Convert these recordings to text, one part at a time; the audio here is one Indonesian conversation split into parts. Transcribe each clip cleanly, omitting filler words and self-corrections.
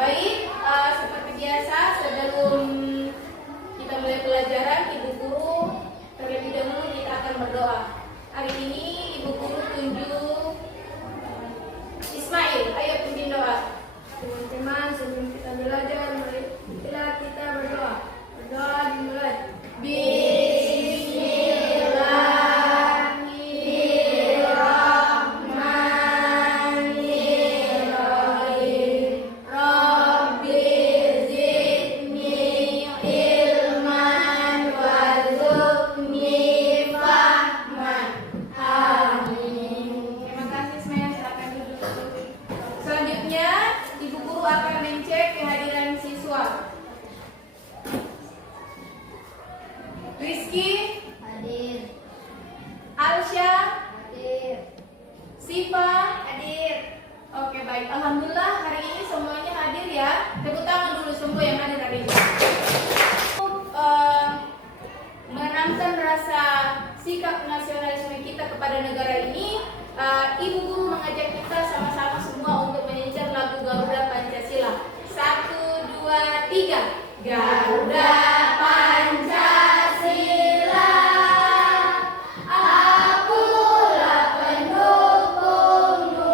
Baik, seperti biasa sebelum kita mulai pelajaran, Ibu Guru terlebih dahulu kita akan berdoa. Hari ini Ibu Guru tunjuk Ismail. Ayo pimpin doa. Teman-teman, sebelum kita belajar, marilah kita berdoa. Berdoa dimulai. Rizky Hadir. Alsya Hadir. Siva hadir. Oke, baik. Alhamdulillah hari ini semuanya hadir ya. Tepuk tangan dulu semua yang hadir hari ini. Menanamkan rasa sikap nasionalisme kita kepada negara ini, Ibu Guru mengajak kita sama-sama semua untuk menyanyikan lagu Garuda Pancasila. 1, 2, 3. Garuda Pancasila, akulah pendukungmu,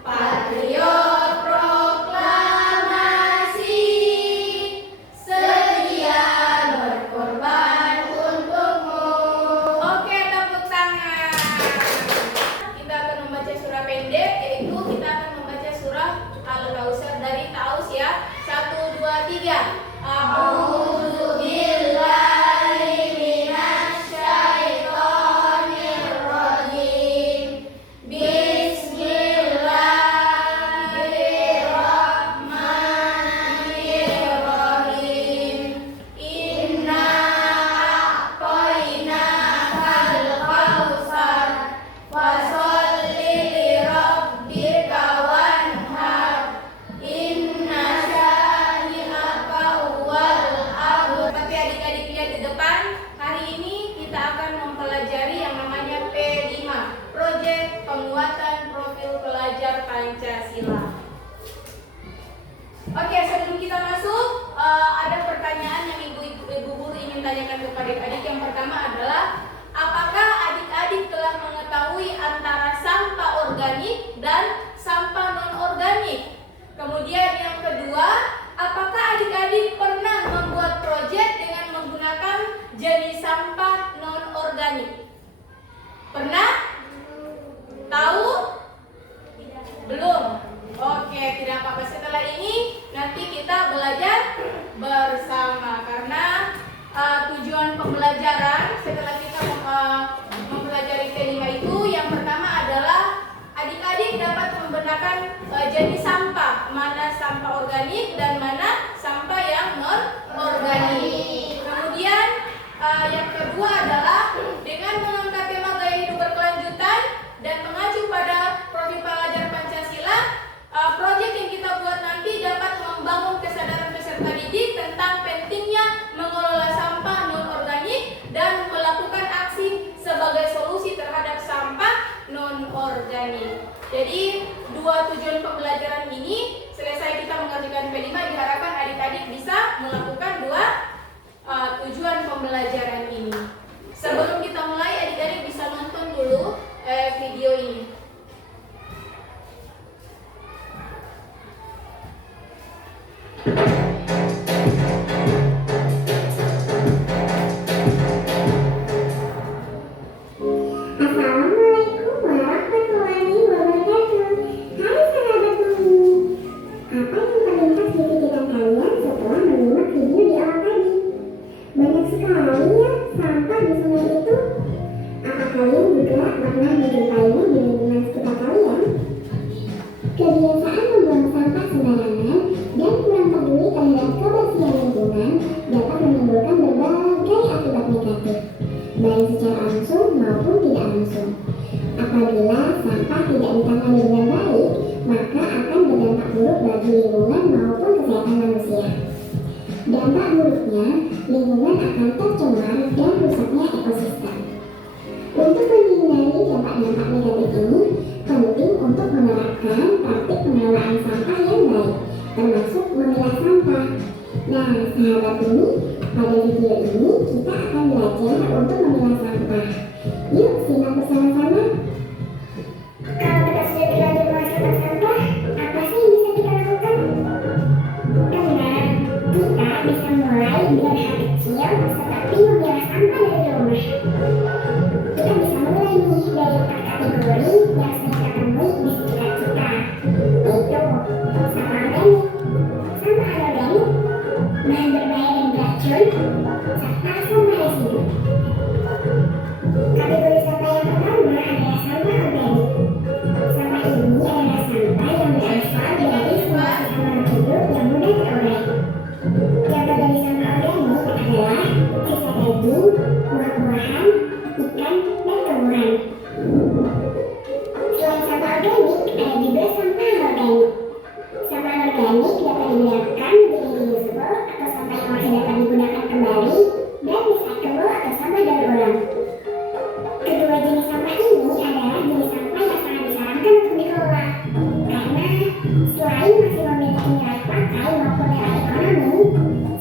patriot proklamasi, sedia berkorban untukmu. Oke, tepuk tangan. Kita akan membaca surah pendek, yaitu kita akan membaca surah Al-Kautsar dari Taus ya. 1, 2, 3. A'udzu billahi minasyaitonir rajim. Bismillahirrahmanirrahim. Inna a'tainakal kautsar fasholli lirabbika wanhar. Inna syani'aka huwal abtar. Seperti adik-adik lihat di depan, hari ini kita akan mempelajari yang namanya P5, Proyek Penguatan Profil Pelajar Pancasila. Oke, sebelum kita masuk, ada pertanyaan yang Ibu Guru ingin tanyakan kepada adik-adik. Yang pertama adalah, apakah adik-adik telah mengetahui antara sampah organik dan sampah non-organik? Kemudian yang kedua, apakah adik-adik pernah membuat proyek dengan menggunakan jenis sampah non-organik? Pernah? Tahu? Belum? Oke, tidak apa-apa. Setelah ini nanti kita belajar bersama, karena tujuan pembelajaran setelah kita mempelajari P5 itu, yang pertama adalah adik-adik dapat membedakan jenis sampah, mana sampah organik dan mana sampah yang non-organik. Kemudian yang kedua adalah dengan mengangkat tema gaya hidup berkelanjutan dan mengacu pada profil pelajar Pancasila, proyek yang kita buat nanti dapat membangun kesadaran peserta didik tentang pentingnya mengelola sampah non-organik dan melakukan aksi sebagai solusi terhadap sampah non-organik. Jadi dua tujuan pembelajaran ini, selesai kita mengerjakan P5, diharapkan adik-adik bisa melakukan dua tujuan pembelajaran ini. Sebelum kita mulai, adik-adik bisa nonton dulu video ini. Assalamualaikum warahmatullahi wabarakatuh. Hai sahabat bumi. Apa yang terlintas di pikiran kalian setelah menyimak video di awal tadi? Banyak sekali ya sampah di sungai itu. Apa kalian juga pernah menjumpainya di lingkungan sekitar kalian? Kebiasaan membuang sampah sembarangan dan kurang peduli terhadap kebersihan lingkungan dapat menimbulkan berbagai akibat negatif, baik secara langsung maupun tidak langsung. Apabila sampah tidak ditangani dengan baik, maka akan berdampak buruk bagi lingkungan maupun kesehatan manusia. Dampak buruknya, lingkungan akan tercemar dan rusaknya ekosistem. Untuk menghindari dampak-dampak negatif ini, penting untuk menerapkan praktik pengelolaan sampah yang baik sampah. Nah, sahabat Bumi, pada video ini kita akan belajar untuk memilah sampah. Yuk, simak bersama-sama. Kalau kita sudah terlanjur menghasilkan sampah, apa sih yang bisa kita lakukan? Tenang, kita bisa mulai dengan hal kecil seperti memilah sampah dari rumah. Kita bisa mulai nih dari kategori yang sering kita temui di sekitar kita, yaitu sampah organik, sampah anorganik, bahan berbahaya dan beracun, serta sampah residu. Kategori sampah yang pertama adalah sampah organik. Sampah ini adalah sampah yang berasal dari semua sisa makhluk hidup yang mudah terurai. Contoh dari sampah organik adalah sisa daging, buah-buahan, ikan, dan tumbuhan. Selain sampah organik, ada juga sampah anorganik. Sampah anorganik dapat dibedakan menjadi reusable atau sampah yang masih dapat digunakan kembali, dan recyclable atau sampah daur ulang. Kedua jenis sampah ini adalah jenis sampah yang sangat disarankan untuk dikelola, karena selain masih memiliki nilai pakai maupun nilai ekonomi,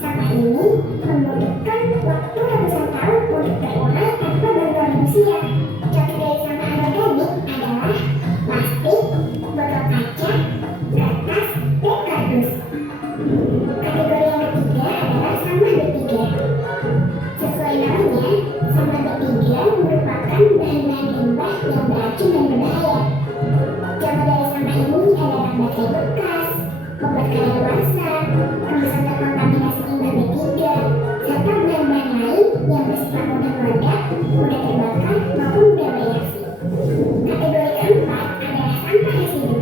sampah ini membutuhkan waktu ratusan tahun untuk terurai tanpa bantuan manusia. Contoh dari sampah anorganik adalah plastik, botol kaca, kertas, dan kardus. Kategori yang ketiga adalah sampah B3. Sesuai namanya, sampah B3 merupakan bahan-bahan limbah yang beracun dan berbahaya. Contoh dari sampah ini adalah baterai bekas, obat kadaluarsa, kemasan terkontaminasi limbah B3, serta bahan-bahan lain yang bersifat mudah meledak, mudah terbakar, maupun mudah bereaksi. Kategori keempat adalah sampah residu.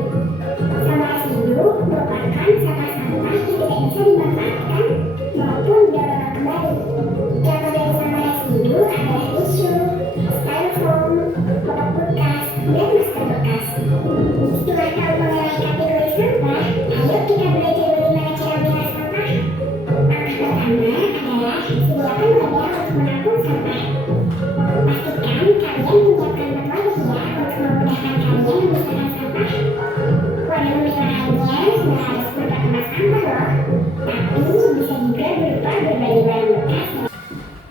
Sampah residu merupakan sampah-sampah yang tidak bisa dimanfaatkan maupun didaur kembali. Contoh dari sampah residu adalah tisu, styrofoam, popok bekas, dan masker bekas. Setelah tahu mengenai kategori sampah, ayo kita belajar bagaimana cara memilah sampah. Langkah pertama adalah sediakan wadah untuk menampung sampah. Pastikan kalian menyiapkan wadah ya untuk memudahkan kalian memisahkan sampah. Wadah pemilahannya nggak harus berupa tempat sampah loh, tapi bisa juga berupa berbagai barang bekas.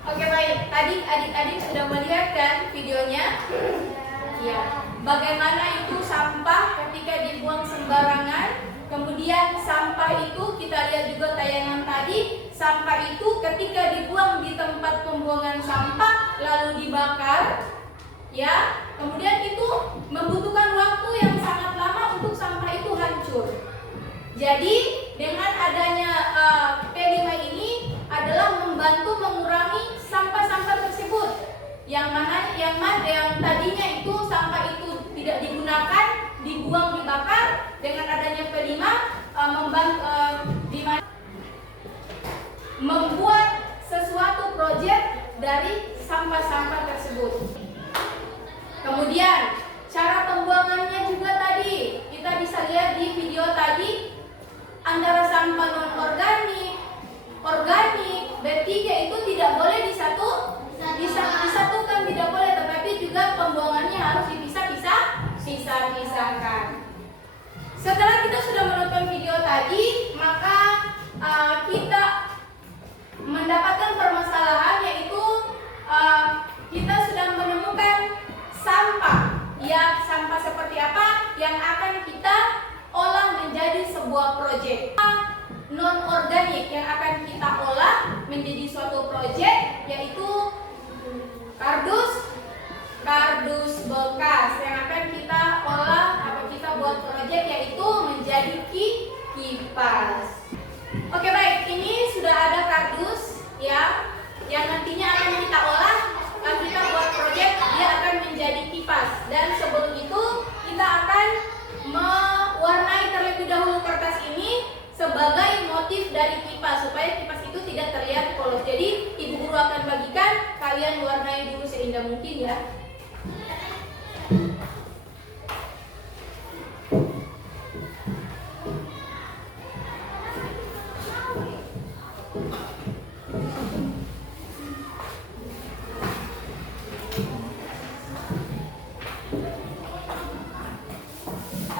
Oke baik, tadi adik-adik sudah melihat kan videonya? Ya. Bagaimana itu sampah ketika dibuang sembarangan. Kemudian sampah itu kita lihat juga tayangan tadi, sampah itu ketika dibuang di tempat pembuangan sampah lalu dibakar, ya. Kemudian itu membutuhkan waktu yang sangat lama untuk sampah itu hancur. Jadi dengan adanya P5 ini adalah membantu mengurangi sampah-sampah tersebut. Yang tadinya itu sampah itu tidak digunakan, dibuang, dibakar. Dengan adanya P5 membuat sesuatu proyek dari sampah-sampah tersebut. Kemudian cara pembuangannya juga tadi kita bisa lihat di video tadi, antara sampah non organik, organik, B3 itu tidak boleh disatukan, tidak boleh, tetapi juga pembuangannya harus dipisahkan. Setelah kita sudah menonton video tadi, maka kita mendapatkan permasalahan, yaitu kita sudah menemukan sampah. Ya, sampah seperti apa yang akan kita olah menjadi sebuah proyek. Non organik yang akan kita olah menjadi suatu proyek, yaitu kardus bekas yang akan kita olah atau kita buat proyek, yaitu menjadi kipas. Oke baik, ini sudah ada kardus ya yang nantinya akan kita olah, kita buat proyek, dia akan menjadi kipas. Dan sebelum itu kita akan mewarnai terlebih dahulu kertas ini sebagai motif dari kipas supaya kipas itu tidak terlihat polos. Jadi ibu guru akan bagikan, kalian warnai dulu seindah mungkin ya.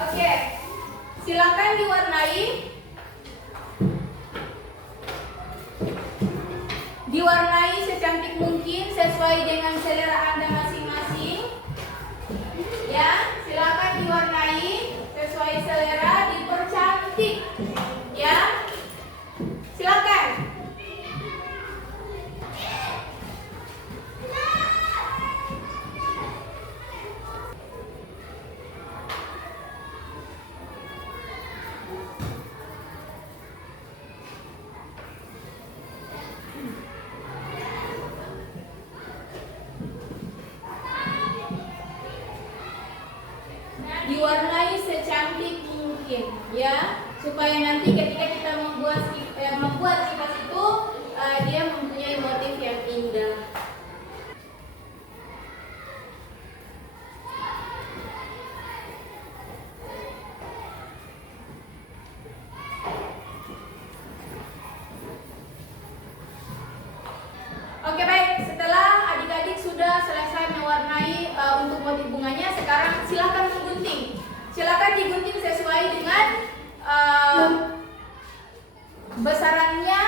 Oke, silakan diwarnai. sesuai dengan selera Anda masing-masing. Ya, silakan diwarnai sesuai selera, dipercantik. Ya, silakan. Diwarnai secantik mungkin, ya, supaya nanti ketika kita membuat kipas itu dia mempunyai motif yang indah. Oke, baik, setelah adik-adik sudah selesai mewarnai untuk motif bunganya, sekarang silakan menggunting. Silakan digunting sesuai dengan besarannya,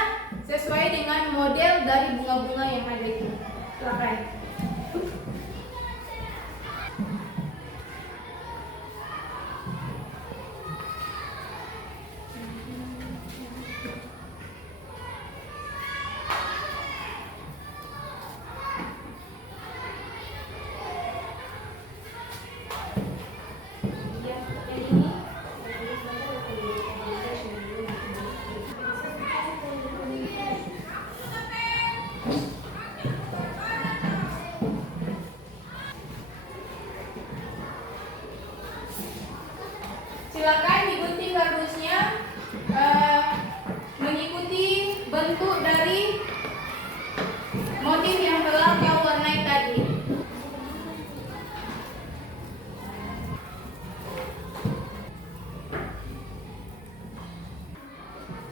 sesuai dengan model dari bunga-bunga yang ada itu. Silakan. Silakan digunting kardusnya mengikuti bentuk dari motif yang telah kau warnai tadi.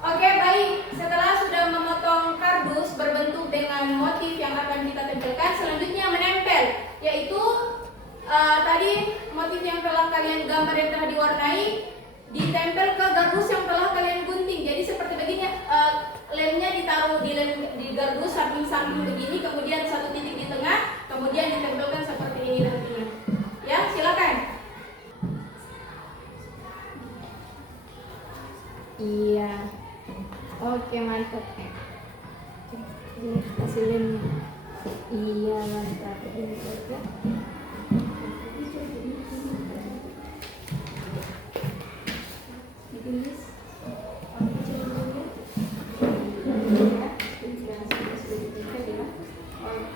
Oke, baik. Setelah sudah memotong kardus berbentuk dengan motif yang akan kita tempelkan, selanjutnya menempel, yaitu tadi motif yang telah kalian gambar yang telah diwarnai ditempel ke gardus yang telah kalian gunting. Jadi seperti begini, lemnya ditaruh di gardus samping-samping begini, kemudian satu titik di tengah, kemudian ditempelkan seperti ini nantinya. Ya, silakan. Iya. Oke, mantap. Ini hasilnya. Iya, mantap. Ini saja.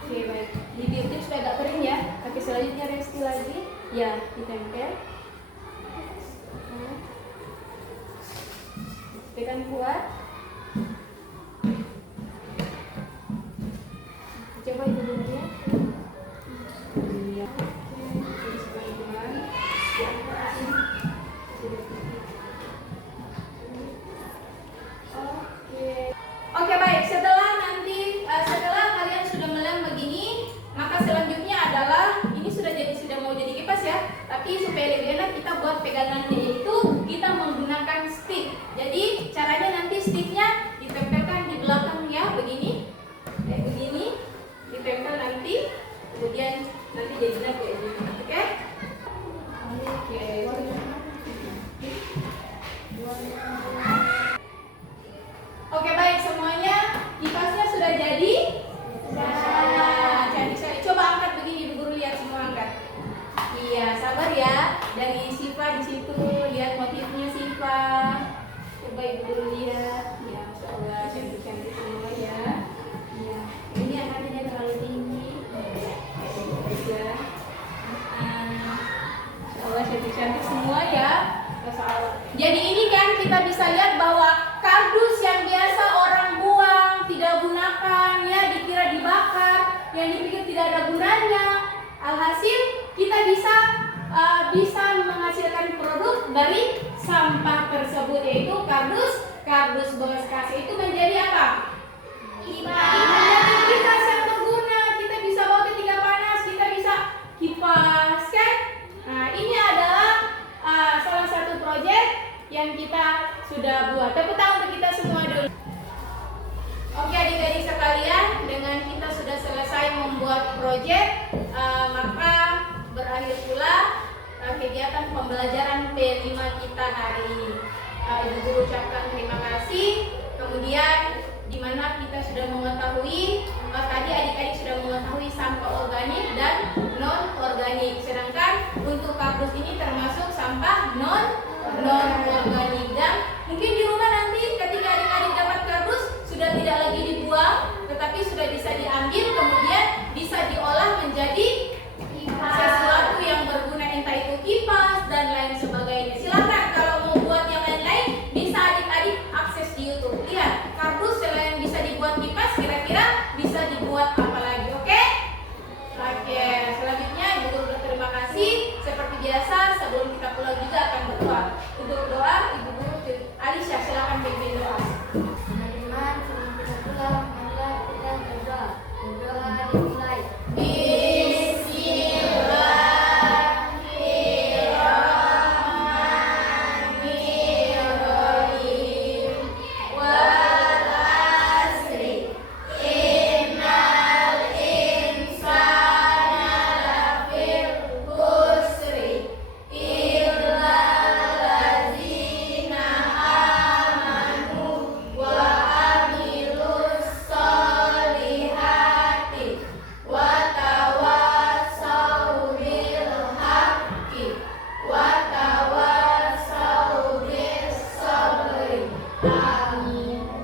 Oke, baik. Bibir sudah agak kering ya. Oke, selanjutnya resti lagi. Ya, ditempel. Tekan kuat. Coba bibirnya. Iya. Terus pelan-pelan. Oke, baik. Setelah kalian sudah melem begini, maka selanjutnya adalah ini sudah mau jadi kipas ya. Tapi supaya lebih enak kita buat pegangannya, yaitu kita menggunakan stick. Jadi caranya nanti sticknya ditempelkan di belakang ya, begini, kayak begini, ditempel nanti, kemudian nanti jadinya kayak gini. Oke? Oke. Oke, baik, semuanya kipasnya sudah jadi. Nah, cantik sekali. Coba angkat begini, Bu Guru lihat semua angkat. Iya, sabar ya. Dari Siva di situ lihat motifnya Siva. Coba Ibu Guru lihat. Ya, Masya Allah, cantik-cantik semua ya. Iya, ini angkatnya terlalu tinggi. Ya. Masya Allah, cantik-cantik semua ya. Masya Allah. Jadi ini kan kita bisa lihat bahwa kardus yang biasa orang buang, tidak gunakan, ya dikira dibakar, yang dipikir tidak ada gunanya. Alhasil kita bisa menghasilkan produk dari sampah tersebut, yaitu kardus bekas itu menjadi apa? Menjadi kipas yang berguna. Kita bisa bawa ketika panas, kita bisa kipas kan? Nah, ini adalah salah satu proyek yang kita sudah buat. Tepuk tangan untuk kita semua dulu. Oke adik-adik sekalian, dengan kita sudah selesai membuat proyek, maka berakhir pula kegiatan pembelajaran P5 kita hari ini. Ibu guru ucapkan terima kasih. Kemudian di mana kita sudah mengetahui, tadi adik-adik sudah mengetahui sampah organik dan non organik. Sedangkan untuk kardus ini termasuk sampah non organik. Dan mungkin di rumah nanti ketika adik-adik dapat kardus sudah tidak lagi dibuang, tetapi sudah bisa diambil kemudian bisa diolah menjadi sesuatu yang berguna, entah itu kipas dan lain sebagainya. Silakan kalau mau buat yang lain-lain bisa adik-adik akses di YouTube. Lihat, kardus selain bisa dibuat kipas, kira-kira bisa dibuat apa lagi? Oke? Oke, selanjutnya Ibu Guru berterima kasih. Seperti biasa, sebelum kita pulang juga akan berdoa. Untuk doa, Ibu Guru Alisha silakan pimpin doa. Teman-teman, sebelum kita pulang, marilah kita berdoa. Berdoa dimulai.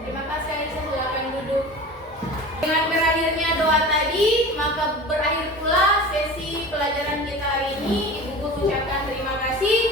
Terima kasih Aisyah, silakan duduk. Dengan berakhirnya doa tadi, maka berakhir pula sesi pelajaran kita hari ini. Ibu Guru ucapkan terima kasih.